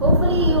Hopefully you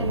and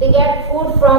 They get food from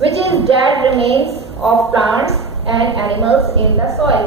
which is dead remains of plants and animals in the soil.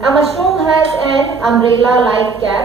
A mushroom has an umbrella like cap.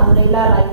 umbrella like,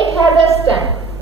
It has a stem.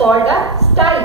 called a style.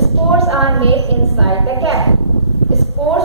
Spores are made inside the cap. Spores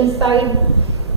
inside.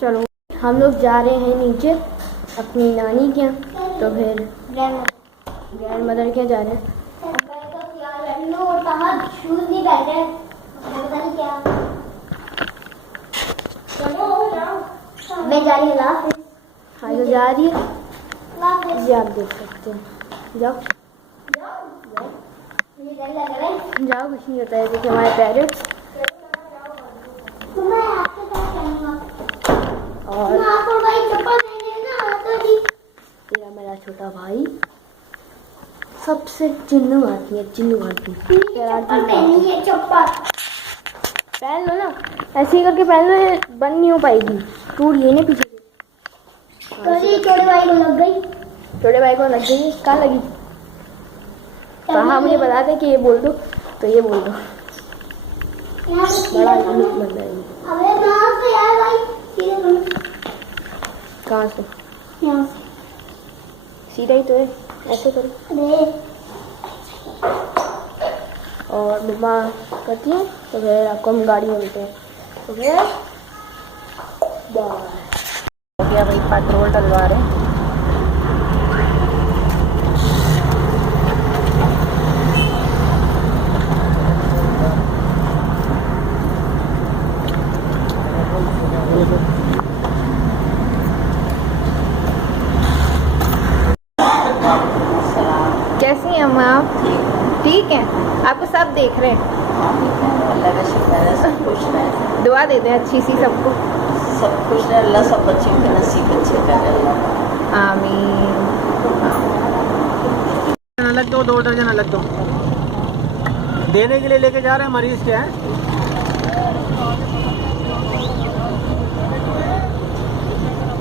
चलो हम लोग जा रहे हैं नीचे अपनी नानी के यहाँ, तो फिर ग्रैंड मदर के यहाँ जा रहे हैं. शूज नहीं पहने, पता नहीं क्या. मैं जा रही हूँ लाफिज. हाँ तो जा रही है, लाफिज. ये आप देख सकते हैं. जाओ मुझे डर लग रहा है. जाओ, कुछ नहीं होता है. देखिए हमारे पेरेंट्स तो मैं आपके साथ चलूंगा. और मैं आपको भाई चप्पल पहने ना तो ठीक. मेरा मेरा छोटा भाई सबसे चिन्नू आती है, चिन्नू आती है. चप्पल पहनी है, चप्पल पहन लो ना, ऐसे ही करके पहन लो, ये बंद नहीं हो पाएगी. टूट गई ना पीछे से. छोटे छोटे भाई को लग गई. छोटे भाई को लग गई. कहाँ लगी? कहाँ? मुझे बता दे कि ये बोल दो, तो ये बोल दो. यहाँ से बड़ा सीधा लिमिट करो. बन जाएगी. अबे कहाँ से यार भाई? सीधा करो. कहाँ से? यहाँ से. सीधा ही तो है, ऐसे करो. अरे और मम्मा करती है, तो फिर आपको हम गाड़ी में मिलते हैं. तो फिर बाय. हो गया भाई, पेट्रोल डलवा रहे हैं. कैसी हैं अम्मा आप? ठीक हैं. आपको सब देख रहे हैं. अल्लाह का शुक्र है, सब खुश रहे, दुआ दे दें अच्छी सी सबको. सब खुश रहे. अल्लाह सब बच्चों के नसीब अच्छे करे. आमीन. अलग दो, 2 दर्जन अलग दो. देने के लिए लेके जा रहे हैं मरीज के हैं.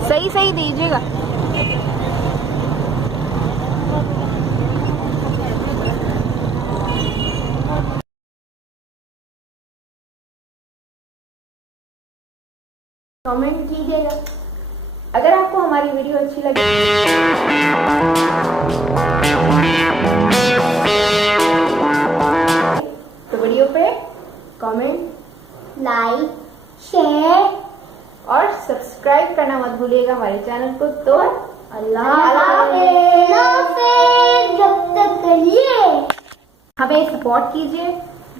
सही सही दीजिएगा. कमेंट कीजिएगा अगर आपको हमारी वीडियो अच्छी लगे. तो वीडियो पे कमेंट, लाइक, शेयर और सब्सक्राइब करना मत भूलिएगा हमारे चैनल को. तो अल्लाह हाफिज. जब तक के लिए हमें सपोर्ट कीजिए.